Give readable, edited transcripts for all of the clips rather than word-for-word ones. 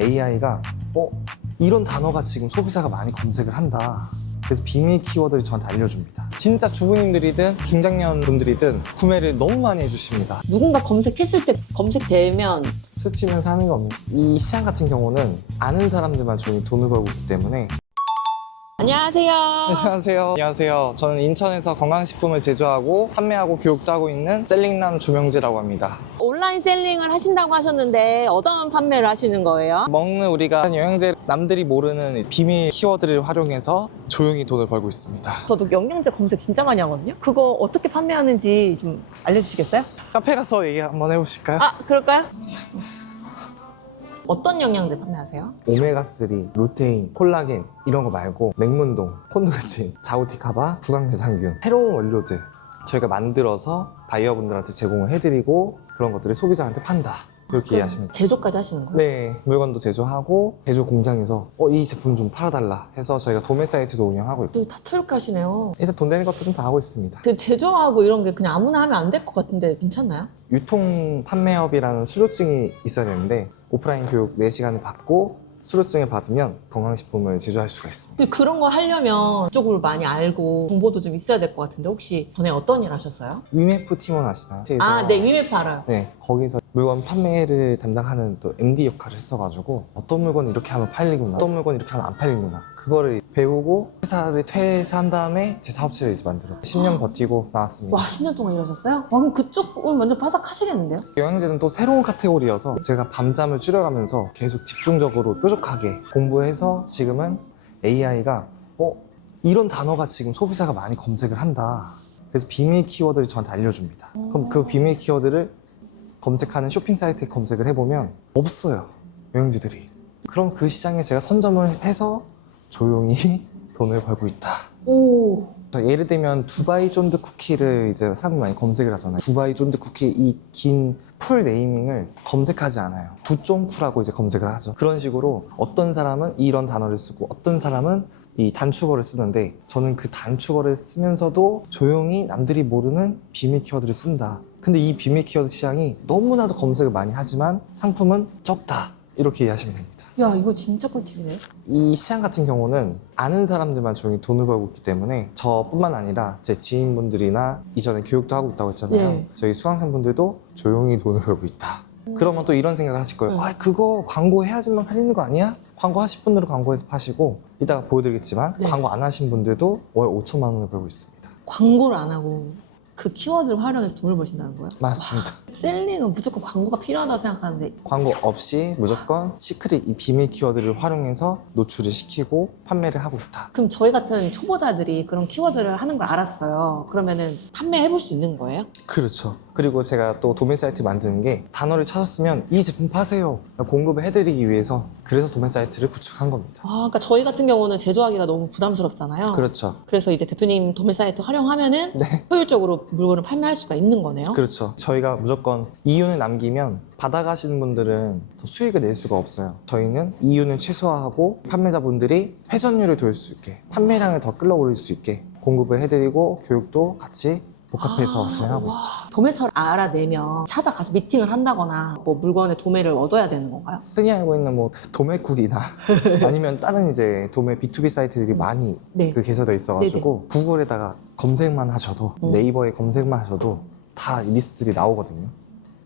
AI가 이런 단어가 지금 소비자가 많이 검색을 한다. 그래서 비밀 키워드를 저한테 알려줍니다. 진짜 주부님들이든 중장년 분들이든 구매를 너무 많이 해주십니다. 누군가 검색했을 때 검색되면 스치면서 하는 게 없는 이 시장 같은 경우는 아는 사람들만 조용히 돈을 벌고 있기 때문에. 안녕하세요. 안녕하세요. 저는 인천에서 건강식품을 제조하고 판매하고 교육도 하고 있는 셀링남 조명재라고 합니다. 온라인 셀링을 하신다고 하셨는데 어떤 판매를 하시는 거예요? 먹는 우리가 영양제 남들이 모르는 비밀 키워드를 활용해서 조용히 돈을 벌고 있습니다. 저도 영양제 검색 진짜 많이 하거든요. 그거 어떻게 판매하는지 좀 알려주시겠어요? 카페 가서 얘기 한번 해보실까요? 아, 그럴까요? 어떤 영양제 판매하세요? 오메가3, 루테인, 콜라겐 이런 거 말고 맹문동, 콘드로진, 자오티카바, 구강유산균 새로운 원료들 저희가 만들어서 바이어분들한테 제공을 해드리고 그런 것들을 소비자한테 판다. 그렇게 이해하시면 돼요. 제조까지 하시는 거예요? 네, 물건도 제조하고 제조 공장에서 이 제품 좀 팔아달라 해서 저희가 도매 사이트도 운영하고 있고 되게 다채롭하시네요. 일단 돈 되는 것들은 다 하고 있습니다. 그 제조하고 이런 게 그냥 아무나 하면 안 될 것 같은데 괜찮나요? 유통 판매업이라는 수료증이 있어야 되는데 오프라인 교육 4시간을 받고 수료증을 받으면 건강식품을 제조할 수가 있습니다. 근데 그런 거 하려면 이쪽을 많이 알고 정보도 좀 있어야 될 것 같은데 혹시 전에 어떤 일 하셨어요? 위메프 팀원 아시나요? 아, 네, 위메프 알아요. 네, 거기서 물건 판매를 담당하는 또 MD 역할을 했어가지고 어떤 물건을 이렇게 하면 팔리구나, 어떤 물건을 이렇게 하면 안 팔리구나 그거를 배우고 회사를 퇴사한 다음에 제 사업체를 이제 만들었죠. 10년 버티고 나왔습니다. 와, 10년 동안 일하셨어요? 와, 그럼 그쪽을 완전 바삭하시겠는데요? 영양제는 또 새로운 카테고리여서 제가 밤잠을 줄여가면서 계속 집중적으로 뾰족하게 공부해서 지금은 AI가 이런 단어가 지금 소비자가 많이 검색을 한다. 그래서 비밀 키워드를 저한테 알려줍니다. 그럼 그 비밀 키워드를 검색하는 쇼핑 사이트에 검색을 해보면 없어요. 영양제들이. 그럼 그 시장에 제가 선점을 해서 조용히 돈을 벌고 있다. 오. 예를 들면 두바이 쫀득 쿠키를 이제 사람들이 많이 검색을 하잖아요. 두바이 쫀득 쿠키 이 긴 풀 네이밍을 검색하지 않아요. 두쫑쿠라고 이제 검색을 하죠. 그런 식으로 어떤 사람은 이런 단어를 쓰고 어떤 사람은 이 단축어를 쓰는데 저는 그 단축어를 쓰면서도 조용히 남들이 모르는 비밀 키워드를 쓴다. 근데 이 비밀 키워드 시장이 너무나도 검색을 많이 하지만 상품은 적다. 이렇게 이해하시면 됩니다. 야, 이거 진짜 꿀팁이네. 이 시장 같은 경우는 아는 사람들만 조용히 돈을 벌고 있기 때문에 저뿐만 아니라 제 지인분들이나 이전에 교육도 하고 있다고 했잖아요. 네. 저희 수강생분들도 조용히 돈을 벌고 있다. 그러면 또 이런 생각을 하실 거예요. 네. 그거 광고해야지만 팔리는 거 아니야? 광고 하실 분들은 광고해서 파시고 이따가 보여드리겠지만 네. 광고 안 하신 분들도 월 5천만 원을 벌고 있습니다. 광고를 안 하고 그 키워드를 활용해서 돈을 버신다는 거예요? 맞습니다. 셀링은 무조건 광고가 필요하다고 생각하는데 광고 없이 무조건 시크릿 이 비밀 키워드를 활용해서 노출을 시키고 판매를 하고 있다. 그럼 저희 같은 초보자들이 그런 키워드를 하는 걸 알았어요. 그러면은 판매해볼 수 있는 거예요? 그렇죠. 그리고 제가 또 도매 사이트 만드는 게 단어를 찾았으면 이 제품 파세요. 공급을 해드리기 위해서 그래서 도매 사이트를 구축한 겁니다. 아, 그러니까 저희 같은 경우는 제조하기가 너무 부담스럽잖아요. 그렇죠. 그래서 이제 대표님 도매 사이트 활용하면은 네. 효율적으로 물건을 판매할 수가 있는 거네요. 그렇죠. 저희가 무조건 이윤을 남기면 받아가시는 분들은 더 수익을 낼 수가 없어요. 저희는 이윤을 최소화하고 판매자분들이 회전율을 돌릴 수 있게 판매량을 더 끌어올릴 수 있게 공급을 해드리고 교육도 같이 복합해서 진행하고 있죠. 도매처를 알아내면 찾아가서 미팅을 한다거나 뭐 물건의 도매를 얻어야 되는 건가요? 흔히 알고 있는 뭐 도매국이나 아니면 다른 이제 도매 B2B 사이트들이 많이 네. 그 개설되어 있어가지고 구글에다가 검색만 하셔도 네이버에 검색만 하셔도 다 리스트들이 나오거든요.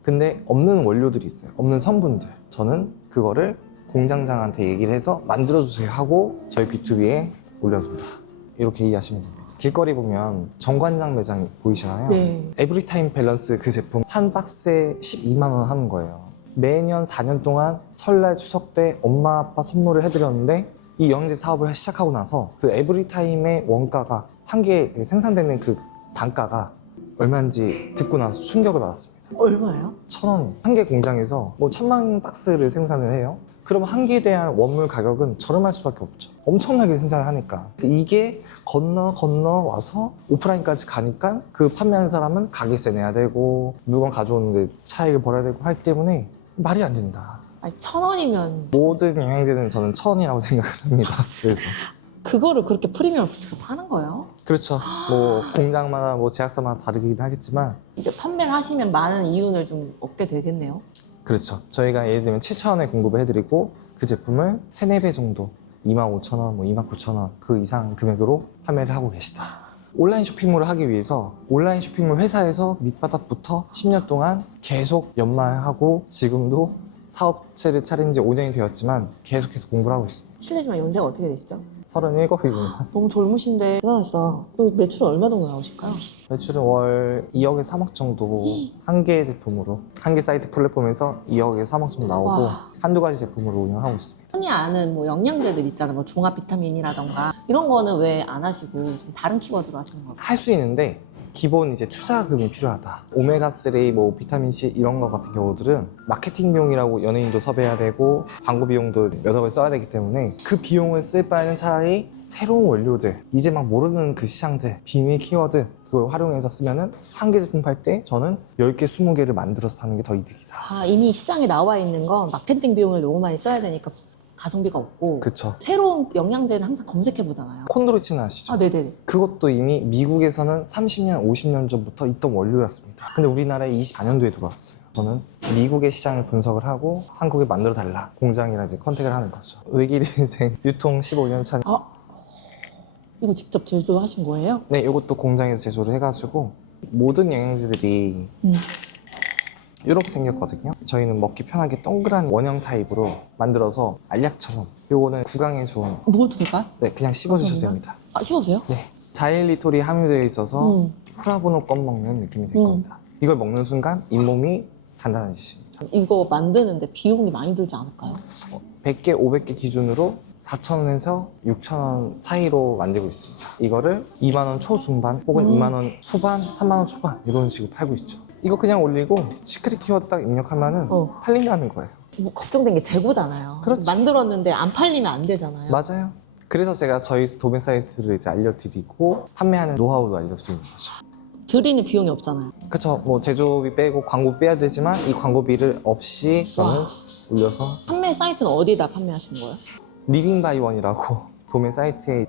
근데 없는 원료들이 있어요. 없는 성분들. 저는 그거를 공장장한테 얘기를 해서 만들어주세요 하고 저희 B2B에 올려준다. 이렇게 이해하시면 됩니다. 길거리 보면 정관장 매장 보이시나요? 네. 에브리타임 밸런스 그 제품 한 박스에 12만 원 하는 거예요. 매년 4년 동안 설날 추석 때 엄마 아빠 선물을 해드렸는데 이 영양제 사업을 시작하고 나서 그 에브리타임의 원가가 한 개 생산되는 그 단가가 얼마인지 듣고 나서 충격을 받았습니다. 얼마예요? 1,000원. 한 개 공장에서 뭐 1,000만 박스를 생산을 해요. 그럼 한 개에 대한 원물 가격은 저렴할 수밖에 없죠. 엄청나게 생산을 하니까. 이게 건너 와서 오프라인까지 가니까 그 판매하는 사람은 가게세 내야 되고 물건 가져오는데 차익을 벌어야 되고 하기 때문에 말이 안 된다. 아니 1,000원이면 모든 영양제는 저는 1,000원이라고 생각을 합니다. 그래서 그거를 그렇게 프리미엄을 붙여서 파는 거예요? 그렇죠. 뭐 공장마다 뭐 제약사마다 다르긴 하겠지만 이제 판매를 하시면 많은 이윤을 좀 얻게 되겠네요. 그렇죠. 저희가 예를 들면 7,000원에 공급을 해드리고 그 제품을 3, 4배 정도 25,000원, 뭐 29,000원 그 이상 금액으로 판매를 하고 계시다. 온라인 쇼핑몰을 하기 위해서 온라인 쇼핑몰 회사에서 밑바닥부터 10년 동안 계속 연마하고 지금도 사업체를 차린 지 5년이 되었지만 계속해서 공부를 하고 있습니다. 실례지만 연세가 어떻게 되시죠? 37입니다. 너무 젊으신데 대단하시다. 그리고 매출은 얼마 정도 나오실까요? 매출은 월 2억에 3억 정도 한 개의 제품으로 한 개 사이트 플랫폼에서 2억에 3억 정도 나오고 와. 한두 가지 제품으로 운영하고 있습니다. 흔히 아는 뭐 영양제들 있잖아요. 뭐 종합 비타민이라던가 이런 거는 왜 안 하시고 좀 다른 키워드로 하시는 거예요? 할 수 있는데 기본 이제 투자금이 필요하다. 오메가3, 뭐 비타민C 이런 거 같은 경우들은 마케팅 비용이라고 연예인도 섭외해야 되고 광고 비용도 몇 억을 써야 되기 때문에 그 비용을 쓸 바에는 차라리 새로운 원료들, 이제 막 모르는 그 시장들, 비밀 키워드 그걸 활용해서 쓰면은 한 개 제품 팔 때 저는 10개, 20개를 만들어서 파는 게 더 이득이다. 아, 이미 시장에 나와 있는 건 마케팅 비용을 너무 많이 써야 되니까 가성비가 없고 그쵸. 새로운 영양제는 항상 검색해 보잖아요. 콘드로이친 아시죠? 아, 네네네. 그것도 이미 미국에서는 30년, 50년 전부터 있던 원료였습니다. 근데 우리나라에 24년도에 들어왔어요. 저는 미국의 시장을 분석을 하고 한국에 만들어 달라. 공장이랑 이제 컨택을 하는 거죠. 외길 인생 유통 15년 차. 아, 이거 직접 제조하신 거예요? 네, 이것도 공장에서 제조를 해가지고 모든 영양제들이 이렇게 생겼거든요. 저희는 먹기 편하게 동그란 원형 타입으로 만들어서 알약처럼. 요거는 구강에 좋은. 먹어도 될까요? 네, 그냥 씹어주셔도 감사합니다. 됩니다. 아, 씹어도요? 네, 자일리톨이 함유되어 있어서 후라보노 껌 먹는 느낌이 될 겁니다. 이걸 먹는 순간 잇몸이 단단해지십니다. 이거 만드는데 비용이 많이 들지 않을까요? 100개, 500개 기준으로 4,000원에서 6,000원 사이로 만들고 있습니다. 이거를 2만 원 초중반 혹은 2만 원 후반, 3만 원 초반 이런 식으로 팔고 있죠. 이거 그냥 올리고 시크릿 키워드 딱 입력하면은 팔린다는 거예요. 뭐 걱정된 게 재고잖아요. 그렇죠. 만들었는데 안 팔리면 안 되잖아요. 맞아요. 그래서 제가 저희 도매 사이트를 이제 알려드리고 판매하는 노하우도 알려드리는 거죠. 드리는 비용이 없잖아요. 그쵸. 뭐 제조비 빼고 광고 빼야 되지만 이 광고비를 없이 저는 와. 올려서 판매 사이트는 어디다 판매하시는 거예요? 리빙바이원이라고 도매 사이트에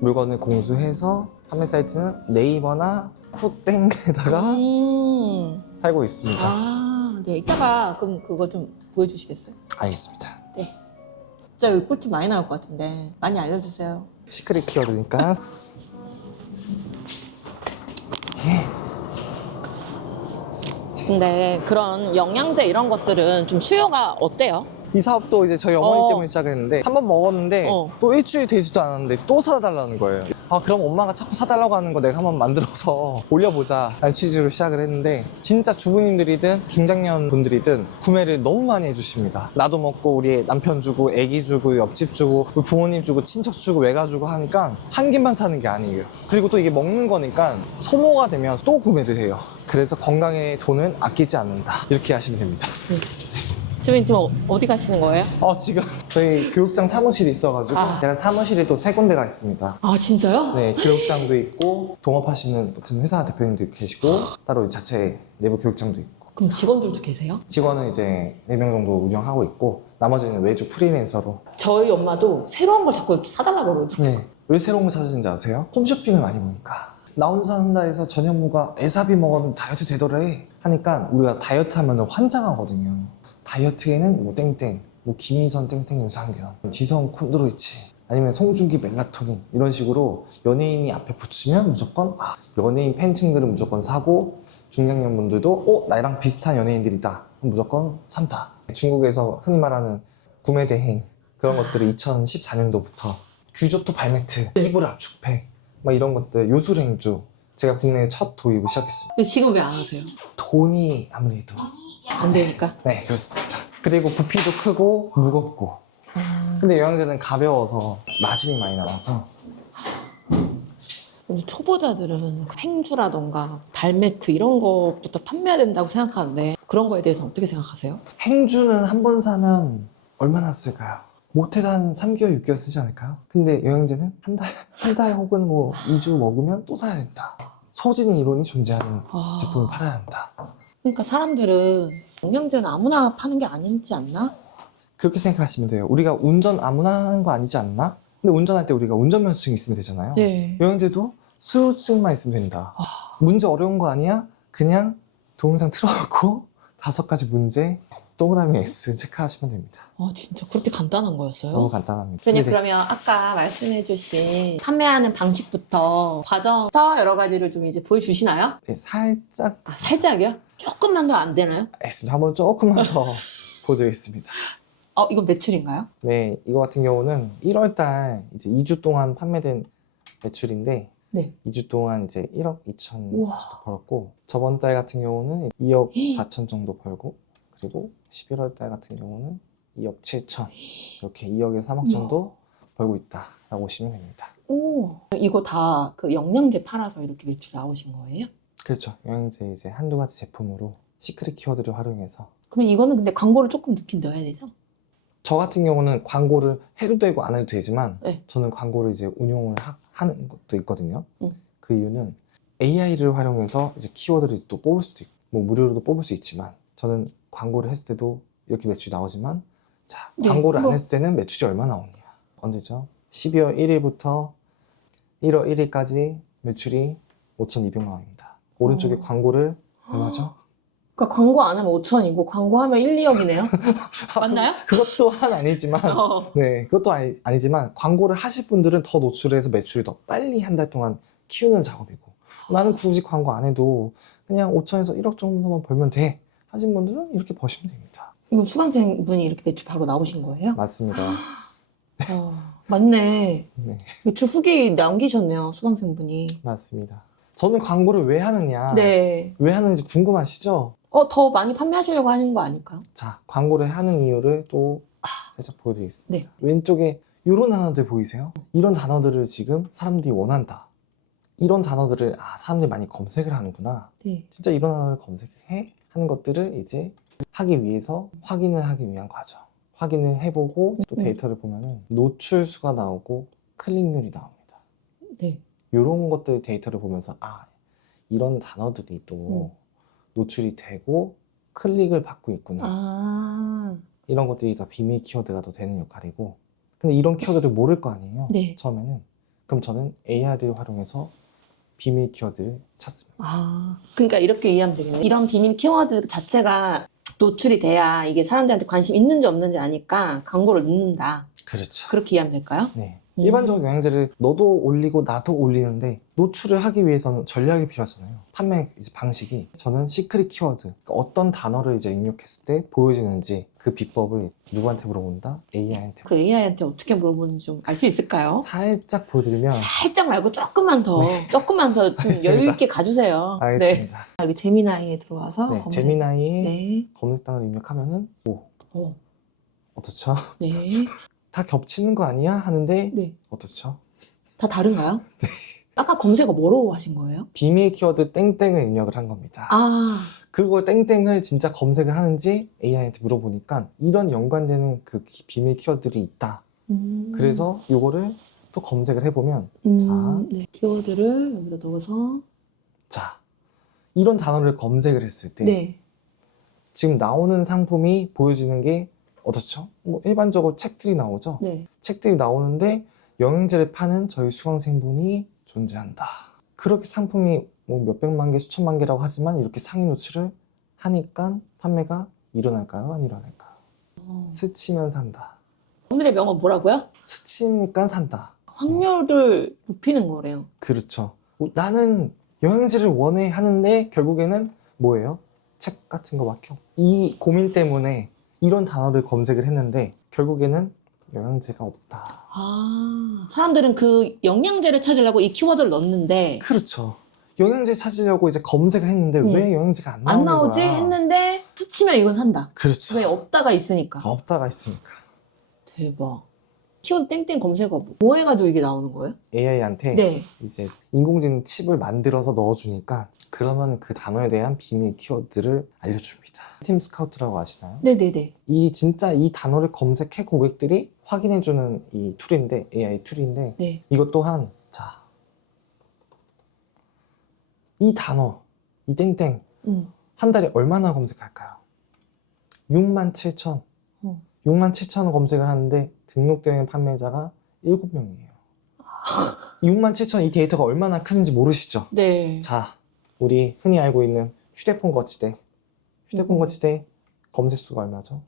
물건을 공수해서 판매 사이트는 네이버나 쿠땡에다가 팔고 있습니다. 아, 네. 이따가 그럼 그거 좀 보여주시겠어요? 알겠습니다. 진짜 여기 꿀팁 많이 나올 것 같은데 많이 알려주세요. 시크릿 키워드니까 예. 근데 그런 영양제 이런 것들은 좀 수요가 어때요? 이 사업도 이제 저희 어머니 어. 때문에 시작했는데 한 번 먹었는데 또 일주일 되지도 않았는데 또 사달라는 거예요. 아 그럼 엄마가 자꾸 사달라고 하는 거 내가 한번 만들어서 올려보자 라는 취지로 시작을 했는데 진짜 주부님들이든 중장년 분들이든 구매를 너무 많이 해주십니다. 나도 먹고 우리 남편 주고 애기 주고 옆집 주고 우리 부모님 주고 친척 주고 외가 주고 하니까 한 개만 사는 게 아니에요. 그리고 또 이게 먹는 거니까 소모가 되면 또 구매를 해요. 그래서 건강에 돈은 아끼지 않는다 이렇게 하시면 됩니다. 지금 어디 가시는 거예요? 지금 저희 교육장 사무실이 있어가지고 제가 사무실에 또 3군데가 있습니다. 아, 진짜요? 네, 교육장도 있고 동업하시는 무슨 회사 대표님도 계시고 따로 자체 내부 교육장도 있고 그럼 직원들도 계세요? 직원은 이제 4명 정도 운영하고 있고 나머지는 외주 프리랜서로. 저희 엄마도 새로운 걸 자꾸 사달라고 그러죠. 네, 왜 새로운 거 찾으신지 아세요? 홈쇼핑을 많이 보니까 나 혼자 산다 해서 전현무가 에사비 먹었는데 다이어트 되더래 하니까 우리가 다이어트 하면 환장하거든요. 다이어트에는 뭐 땡땡, 뭐 김희선 땡땡 유산균, 지성 콘드로이치 아니면 송중기 멜라토닌 이런 식으로 연예인이 앞에 붙이면 무조건 연예인 팬층들은 무조건 사고 중장년 분들도 나랑 비슷한 연예인들이다 그럼 무조건 산다. 중국에서 흔히 말하는 구매 대행 그런 것들을 2014년도부터 규조토 발매트, 이불 압축팩 막 이런 것들 요술행주 제가 국내에 첫 도입을 시작했습니다. 지금 왜 안 하세요? 돈이 아무래도 안 되니까. 네, 그렇습니다. 그리고 부피도 크고 무겁고 근데 영양제는 가벼워서 마진이 많이 나와서. 초보자들은 행주라던가 발매트 이런 거부터 판매해야 된다고 생각하는데 그런 거에 대해서 어떻게 생각하세요? 행주는 한 번 사면 얼마나 쓸까요? 못해도 한 3개월, 6개월 쓰지 않을까요? 근데 영양제는 한 달 혹은 뭐 2주 먹으면 또 사야 된다. 소진 이론이 존재하는 제품을 팔아야 한다. 그러니까 사람들은 영양제는 아무나 파는 게 아니지 않나? 그렇게 생각하시면 돼요. 우리가 운전 아무나 하는 거 아니지 않나? 근데 운전할 때 우리가 운전면허증 있으면 되잖아요. 네. 영양제도 수료증만 있으면 된다. 문제 어려운 거 아니야? 그냥 동영상 틀어놓고 5가지 문제 동그라미 X 체크하시면 됩니다. 진짜 그렇게 간단한 거였어요? 너무 간단합니다. 그냥 네네. 그러면 아까 말씀해주신 판매하는 방식부터 과정부터 여러 가지를 좀 이제 보여주시나요? 네, 살짝 살짝이요? 조금만 더 안 되나요? X 한번 조금만 더 보여드리겠습니다. 이건 매출인가요? 네, 이거 같은 경우는 1월달 이제 2주 동안 판매된 매출인데 네. 2주 동안 이제 1억 2천 우와. 정도 벌었고 저번 달 같은 경우는 2억 4천 정도 벌고 그리고 11월 달 같은 경우는 2억 7천 이렇게 2억에서 3억 정도 벌고 있다라고 보시면 됩니다. 오, 이거 다 그 영양제 팔아서 이렇게 매출 나오신 거예요? 그렇죠. 영양제 이제 한두 가지 제품으로 시크릿 키워드를 활용해서 그러면 이거는 근데 광고를 조금 넣긴 넣어야 되죠? 저 같은 경우는 광고를 해도 되고 안 해도 되지만 네. 저는 광고를 이제 운용을 하는 것도 있거든요. 응. 그 이유는 AI를 활용해서 이제 키워드를 또 뽑을 수도 있고 뭐 무료로도 뽑을 수 있지만 저는 광고를 했을 때도 이렇게 매출이 나오지만 자 네, 광고를 안 뭐. 했을 때는 매출이 얼마 나오냐 언제죠? 12월 1일부터 1월 1일까지 매출이 5,200만 원입니다. 오른쪽에 광고를 얼마죠? 그러니까 광고 안 하면 5천이고 광고하면 1, 2억이네요? 맞나요? 그것 또한 아니지만 네, 그것도 아니지만 광고를 하실 분들은 더 노출해서 매출을 더 빨리 한 달 동안 키우는 작업이고 나는 굳이 광고 안 해도 그냥 5천에서 1억 정도만 벌면 돼 하신 분들은 이렇게 버시면 됩니다. 이거 수강생분이 이렇게 매출 바로 나오신 거예요? 맞습니다. 맞네. 네, 매출 후기 남기셨네요, 수강생분이. 맞습니다. 저는 광고를 왜 하느냐 네. 왜 하는지 궁금하시죠? 더 많이 판매하시려고 하는 거 아닐까요? 자, 광고를 하는 이유를 또 살짝 보여드리겠습니다. 네. 왼쪽에 이런 단어들 보이세요? 이런 단어들을 지금 사람들이 원한다. 이런 단어들을 사람들이 많이 검색을 하는구나. 네. 진짜 이런 단어를 검색해 하는 것들을 이제 하기 위해서 확인을 하기 위한 과정. 확인을 해보고 또 데이터를 보면은 노출 수가 나오고 클릭률이 나옵니다. 네. 이런 것들 데이터를 보면서 이런 단어들이 또 노출이 되고 클릭을 받고 있구나. 이런 것들이 다 비밀 키워드가 더 되는 역할이고 근데 이런 키워드를 모를 거 아니에요. 네. 처음에는. 그럼 저는 AI를 활용해서 비밀 키워드를 찾습니다. 그러니까 이렇게 이해하면 되겠네요. 이런 비밀 키워드 자체가 노출이 돼야 이게 사람들한테 관심 있는지 없는지 아니까 광고를 넣는다. 그렇죠. 그렇게 이해하면 될까요? 네. 일반적인 영양제를 너도 올리고 나도 올리는데 노출을 하기 위해서는 전략이 필요하잖아요. 판매 이제 방식이 저는 시크릿 키워드 그러니까 어떤 단어를 이제 입력했을 때 보여지는지 그 비법을 누구한테 물어본다? AI한테. 그 AI한테 어떻게 물어보는지 좀 알 수 있을까요? 살짝 보여드리면 살짝 말고 조금만 더, 조금만 더 좀 알겠습니다. 여유 있게 가주세요. 알겠습니다. 네. 여기 제미나이에 들어와서 네, 검색. 제미나이에 네. 검색단어를 입력하면은 어떻죠? 네. 다 겹치는 거 아니야? 하는데 네. 어떻죠? 다 다른가요? 아까 검색어 뭐로 하신 거예요? 비밀 키워드 땡땡을 입력을 한 겁니다. 그걸 땡땡을 진짜 검색을 하는지 AI한테 물어보니까 이런 연관되는 그 비밀 키워드들이 있다. 그래서 이거를 또 검색을 해보면 네. 키워드를 여기다 넣어서 자 이런 단어를 검색을 했을 때 네. 지금 나오는 상품이 보여지는 게 어떻죠? 뭐 일반적으로 책들이 나오죠. 네. 책들이 나오는데 영양제를 파는 저희 수강생분이 존재한다. 그렇게 상품이 뭐 몇백만 개, 수천만 개라고 하지만 이렇게 상위 노출을 하니까 판매가 일어날까요? 안 일어날까요? 스치면 산다. 오늘의 명언 뭐라고요? 스치니까 산다. 확률을 높이는 거래요. 그렇죠. 나는 영양제를 원해 하는데 결국에는 뭐예요? 책 같은 거밖에 없. 이 고민 때문에 이런 단어를 검색을 했는데 결국에는 영양제가 없다. 사람들은 그 영양제를 찾으려고 이 키워드를 넣는데 그렇죠. 영양제 찾으려고 이제 검색을 했는데 왜 영양제가 안 나오는 안 나오지 거야? 했는데 스치면 이건 산다. 그렇죠. 왜 없다가 있으니까. 없다가 있으니까. 대박. 키워드 땡땡 검색어 뭐 해가지고 이게 나오는 거예요? AI한테 네. 이제 인공지능 칩을 만들어서 넣어주니까 그러면 그 단어에 대한 비밀 키워드를 알려줍니다. 팀 스카우트라고 아시나요? 네네네. 진짜 이 단어를 검색해 고객들이 확인해주는 이 툴인데 AI 툴인데 네. 이것 또한 이 단어 이 땡땡 한 달에 얼마나 검색할까요? 67,000 67,000 검색을 하는데 등록되어 판매자가 7명이에요. 67,000 이 데이터가 얼마나 크는지 모르시죠? 네. 자, 우리 흔히 알고 있는 휴대폰 거치대 휴대폰 거치대 검색 수가 얼마죠?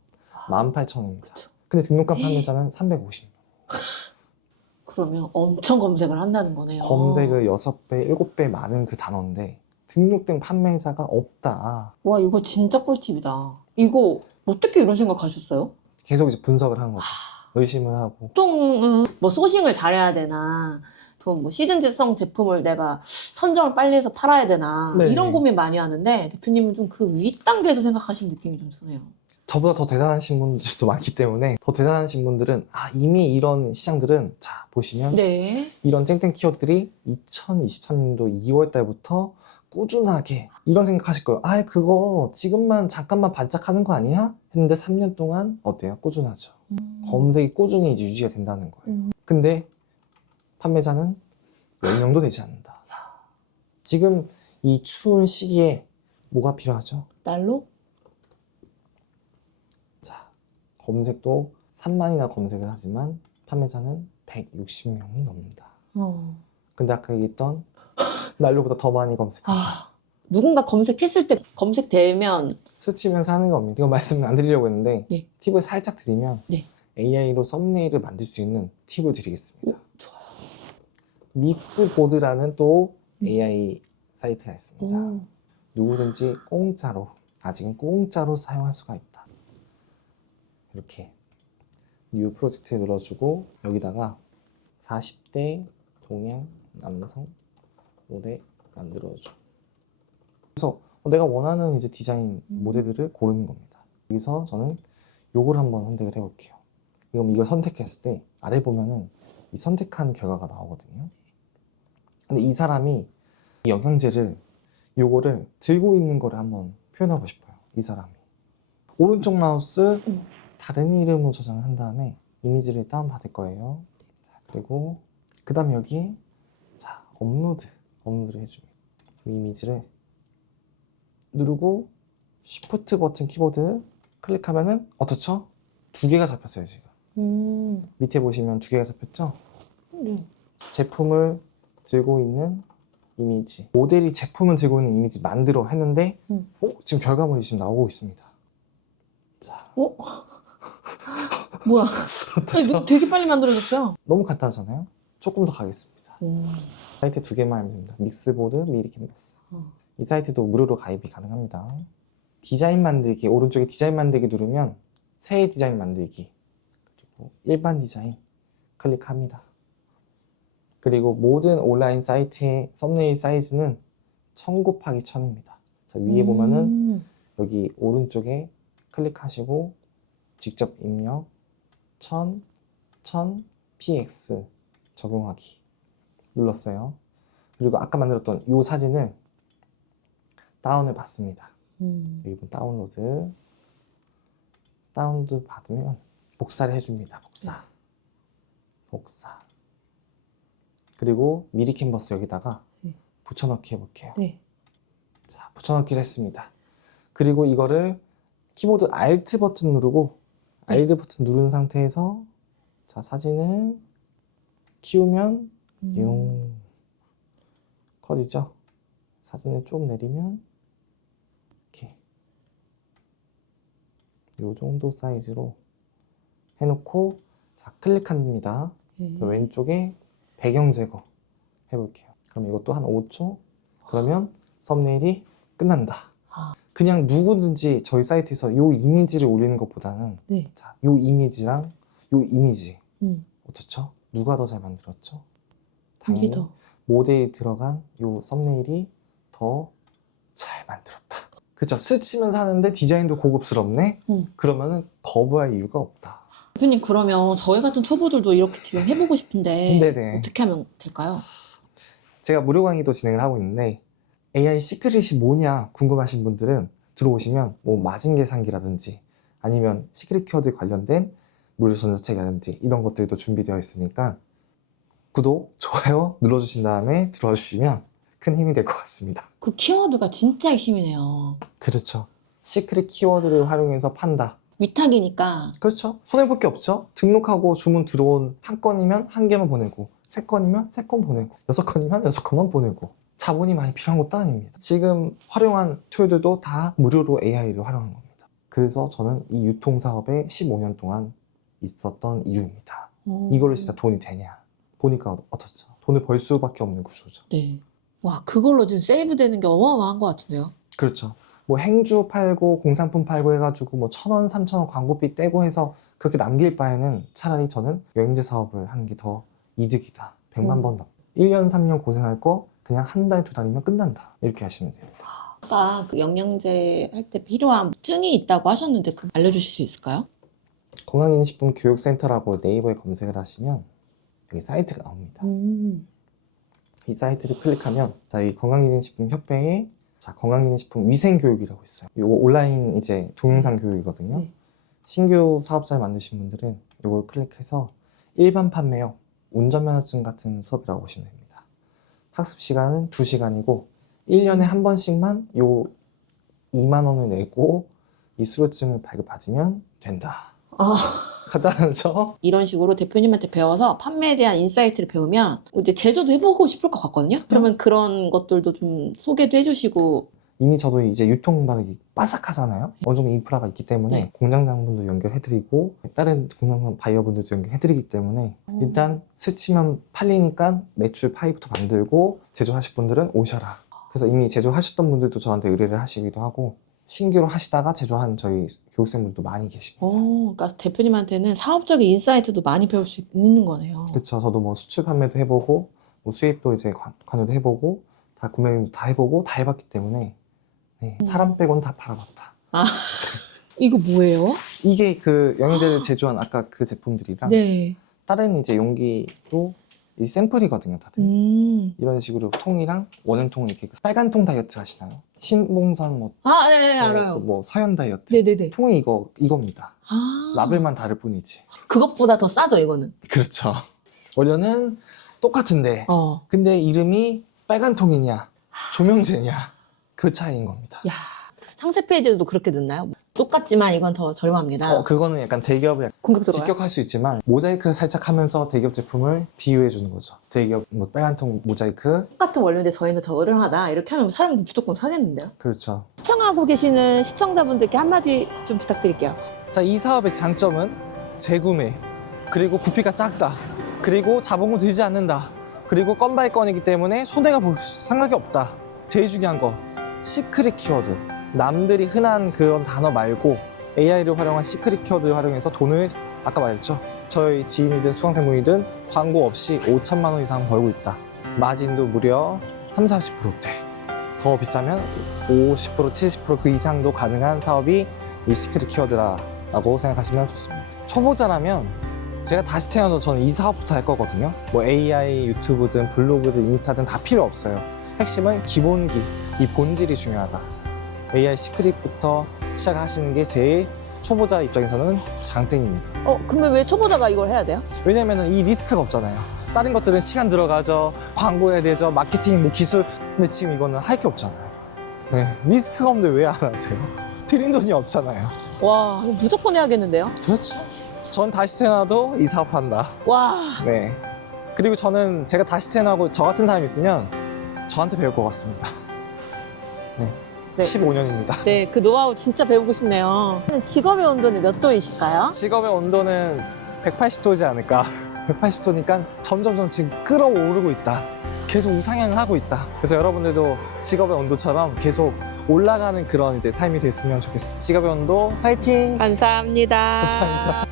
18,000원입니다. 근데 등록한 판매자는 350명. 그러면 엄청 검색을 한다는 거네요. 검색을 6배, 7배 많은 그 단어인데 등록된 판매자가 없다. 와, 이거 진짜 꿀팁이다. 이거 어떻게 이런 생각하셨어요? 계속 이제 분석을 한 거죠. 의심을 하고. 보통은 뭐 소싱을 잘해야 되나, 또 뭐 시즌성 제품을 내가 선정을 빨리 해서 팔아야 되나, 네. 이런 고민 많이 하는데 대표님은 좀 그 윗단계에서 생각하시는 느낌이 좀 드네요. 저보다 더 대단하신 분들도 많기 때문에 더 대단하신 분들은 이미 이런 시장들은 자 보시면 네. 이런 땡땡 키워드들이 2023년도 2월 달부터 꾸준하게 이런 생각하실 거예요. 그거 지금만 잠깐만 반짝하는 거 아니야? 했는데 3년 동안 어때요? 꾸준하죠. 검색이 꾸준히 이제 유지가 된다는 거예요. 근데 판매자는 10명도 되지 않는다. 지금 이 추운 시기에 뭐가 필요하죠? 날로? 자, 검색도 3만이나 검색을 하지만 판매자는 160명이 넘는다. 근데 아까 얘기했던 난로보다 더 많이 검색한다. 누군가 검색했을 때 검색되면 스치면서 하는 겁니다. 이거 말씀 안 드리려고 했는데 네. 팁을 살짝 드리면 네. AI로 썸네일을 만들 수 있는 팁을 드리겠습니다. 좋아요. 믹스보드라는 또 AI 사이트가 있습니다. 오. 누구든지 공짜로, 아직은 공짜로 사용할 수가 있다. 이렇게 뉴 프로젝트에 눌러주고 여기다가 40대 동양 남성 모델 만들어줘. 그래서 내가 원하는 이제 디자인 모델들을 고르는 겁니다. 여기서 저는 요걸 한번 선택을 해볼게요. 그럼 이걸 선택했을 때 아래 보면은 이 선택한 결과가 나오거든요. 근데 이 사람이 이 영양제를 요거를 들고 있는 거를 한번 표현하고 싶어요. 이 사람이 오른쪽 마우스 다른 이름으로 저장을 한 다음에 이미지를 다운받을 거예요. 자, 그리고 그 다음에 여기 자 업로드를 해줍니다. 이 이미지를 누르고 Shift 버튼 키보드 클릭하면은 어떻죠? 2개가 잡혔어요. 지금 밑에 보시면 2개가 잡혔죠? 제품을 들고 있는 이미지, 모델이 제품을 들고 있는 이미지 만들어 했는데 지금 결과물이 지금 나오고 있습니다. 자, 뭐야? 어떠죠? 되게 빨리 만들어졌어요. 너무 간단하잖아요? 조금 더 가겠습니다. 사이트 2개만 하면 됩니다. 믹스보드, 미리 캔버스. 이 사이트도 무료로 가입이 가능합니다. 디자인 만들기, 오른쪽에 디자인 만들기 누르면 새 디자인 만들기, 그리고 일반 디자인 클릭합니다. 그리고 모든 온라인 사이트의 썸네일 사이즈는 1000 곱하기 1000입니다. 자, 위에 보면은 여기 오른쪽에 클릭하시고 직접 입력 1000, 1000, px 적용하기 눌렀어요. 그리고 아까 만들었던 이 사진을 다운을 받습니다. 여기 보면 다운로드 받으면 복사를 해줍니다. 복사. 그리고 미리 캔버스 여기다가 붙여넣기 해볼게요. 네. 자, 붙여넣기를 했습니다. 그리고 이거를 키보드 Alt 버튼 누르고 Alt 버튼 누른 상태에서 자, 사진을 키우면 용 커지죠? 사진을 좀 내리면 이렇게 요 정도 사이즈로 해놓고 자, 클릭합니다. 왼쪽에 배경 제거 해볼게요. 그럼 이것도 한 5초 그러면 썸네일이 끝난다. 그냥 누구든지 저희 사이트에서 이 이미지를 올리는 것보다는 네. 자, 이 이미지랑 이 이미지 어떻죠? 누가 더 잘 만들었죠? 당연히 더. 모델이 들어간 이 썸네일이 더 잘 만들었다. 그렇죠? 스치면서 하는데 디자인도 고급스럽네? 그러면은 거부할 이유가 없다. 대표님, 그러면 저희 같은 초보들도 이렇게 지금 해보고 싶은데 네네. 어떻게 하면 될까요? 제가 무료 강의도 진행을 하고 있는데 AI 시크릿이 뭐냐 궁금하신 분들은 들어오시면 뭐 마진 계산기라든지 아니면 시크릿 키워드 관련된 무료 전자책이라든지 이런 것들도 준비되어 있으니까 구독, 좋아요 눌러주신 다음에 들어와 주시면 큰 힘이 될 것 같습니다. 그 키워드가 진짜 핵심이네요. 그렇죠. 시크릿 키워드를 활용해서 판다. 위탁이니까. 그렇죠. 손해볼 게 없죠. 등록하고 주문 들어온 한 건이면 한 개만 보내고 3건이면 3건 보내고 6건이면 6건만 보내고 자본이 많이 필요한 것도 아닙니다. 지금 활용한 툴들도 다 무료로 AI를 활용한 겁니다. 그래서 저는 이 유통사업에 15년 동안 있었던 이유입니다. 이걸로 진짜 돈이 되냐? 보니까 어떻죠? 돈을 벌 수밖에 없는 구조죠. 네. 와, 그걸로 지금 세이브 되는 게 어마어마한 것 같은데요? 그렇죠. 뭐 행주 팔고 공산품 팔고 해가지고 뭐 1,000원, 3,000원 광고비 떼고 해서 그렇게 남길 바에는 차라리 저는 여행제 사업을 하는 게 더 이득이다. 100만 번 더. 1년, 3년 고생할 거 그냥 한 달, 두 달이면 끝난다. 이렇게 하시면 됩니다. 아까 그 영양제 할 때 필요한 증이 있다고 하셨는데 그 알려주실 수 있을까요? 건강기능식품 교육센터라고 네이버에 검색을 하시면 여기 사이트가 나옵니다. 이 사이트를 클릭하면 자, 이 건강기능식품 협회에 자, 건강기능식품 위생교육이라고 있어요. 이거 온라인 이제 동영상 교육이거든요. 네. 신규 사업자를 만드신 분들은 이걸 클릭해서 일반 판매업, 운전면허증 같은 수업이라고 보시면 됩니다. 학습 시간은 2시간이고 1년에 한 번씩만 요 2만 원을 내고 이 수료증을 발급받으면 된다. 아, 간단하죠? 이런 식으로 대표님한테 배워서 판매에 대한 인사이트를 배우면 이제 제조도 해보고 싶을 것 같거든요? 그러면 그런 것들도 좀 소개도 해주시고. 이미 저도 이제 유통반이 빠삭하잖아요. 어느 정도 인프라가 있기 때문에 네. 공장장분도 연결해드리고 다른 공장 바이어분들도 연결해드리기 때문에 일단 스치면 팔리니까 매출 파이부터 만들고 제조하실 분들은 오셔라. 그래서 이미 제조하셨던 분들도 저한테 의뢰를 하시기도 하고 신규로 하시다가 제조한 저희 교육생분들도 많이 계십니다. 그러니까 대표님한테는 사업적인 인사이트도 많이 배울 수 있는 거네요. 그렇죠. 저도 뭐 수출 판매도 해보고 뭐 수입도 이제 관여도 해보고 다 구매도 다 해보고 다 해봤기 때문에 네, 사람 빼고는 다 팔아봤다. 이거 뭐예요? 이게 그 영양제를 제조한 아까 그 제품들이랑 네. 다른 이제 용기도 이 샘플이거든요, 다들. 이런 식으로 통이랑 원형통 이렇게 빨간 통 다이어트 하시나요? 신봉선 뭐, 아, 네, 알아요. 뭐 서현 다이어트. 네네네. 통이 이겁니다. 아, 라벨만 다를 뿐이지. 그것보다 더 싸죠, 이거는. 그렇죠. 원료는 똑같은데 근데 이름이 빨간 통이냐 조명제냐 그 차이인 겁니다. 야, 상세 페이지에도 그렇게 넣나요? 똑같지만 이건 더 저렴합니다. 그거는 약간 대기업에 공격 들어와요? 직격할 수 있지만 모자이크를 살짝 하면서 대기업 제품을 비유해 주는 거죠. 대기업 뭐 빨간 통 모자이크. 똑같은 원료인데 저희는 저렴하다. 이렇게 하면 사람은 무조건 사겠는데요? 그렇죠. 시청하고 계시는 시청자분들께 한마디 좀 부탁드릴게요. 자, 이 사업의 장점은 재구매, 그리고 부피가 작다, 그리고 자본금 들지 않는다, 그리고 건 바이 건이기 때문에 손해가 볼 생각이 없다. 제일 중요한 거 시크릿 키워드. 남들이 흔한 그런 단어 말고 AI를 활용한 시크릿 키워드를 활용해서 돈을 아까 말했죠. 저희 지인이든 수강생분이든 광고 없이 5천만 원 이상 벌고 있다. 마진도 무려 30-40%대. 더 비싸면 50%, 70% 그 이상도 가능한 사업이 이 시크릿 키워드라고 생각하시면 좋습니다. 초보자라면 제가 다시 태어나도 저는 이 사업부터 할 거거든요. 뭐 AI 유튜브든 블로그든 인스타든 다 필요 없어요. 핵심은 기본기, 이 본질이 중요하다. AI 시크릿부터 시작하시는 게 제일 초보자 입장에서는 장땡입니다. 그러면 왜 초보자가 이걸 해야 돼요? 왜냐면은 이 리스크가 없잖아요. 다른 것들은 시간 들어가죠, 광고해야 되죠, 마케팅, 뭐 기술. 근데 지금 이거는 할 게 없잖아요. 네, 리스크가 없는데 왜 안 하세요? 드린 돈이 없잖아요. 와, 이거 무조건 해야겠는데요? 그렇죠. 전 다시 태어나도 이 사업 한다. 와, 네. 그리고 저는 제가 다시 태어나고 저 같은 사람이 있으면 저한테 배울 것 같습니다. 네. 네. 15년입니다. 네, 그 노하우 진짜 배우고 싶네요. 직업의 온도는 몇 도이실까요? 직업의 온도는 180도지 않을까. 180도니까 점점점 지금 끌어오르고 있다. 계속 우상향을 하고 있다. 그래서 여러분들도 직업의 온도처럼 계속 올라가는 그런 이제 삶이 됐으면 좋겠습니다. 직업의 온도 화이팅! 감사합니다. 감사합니다.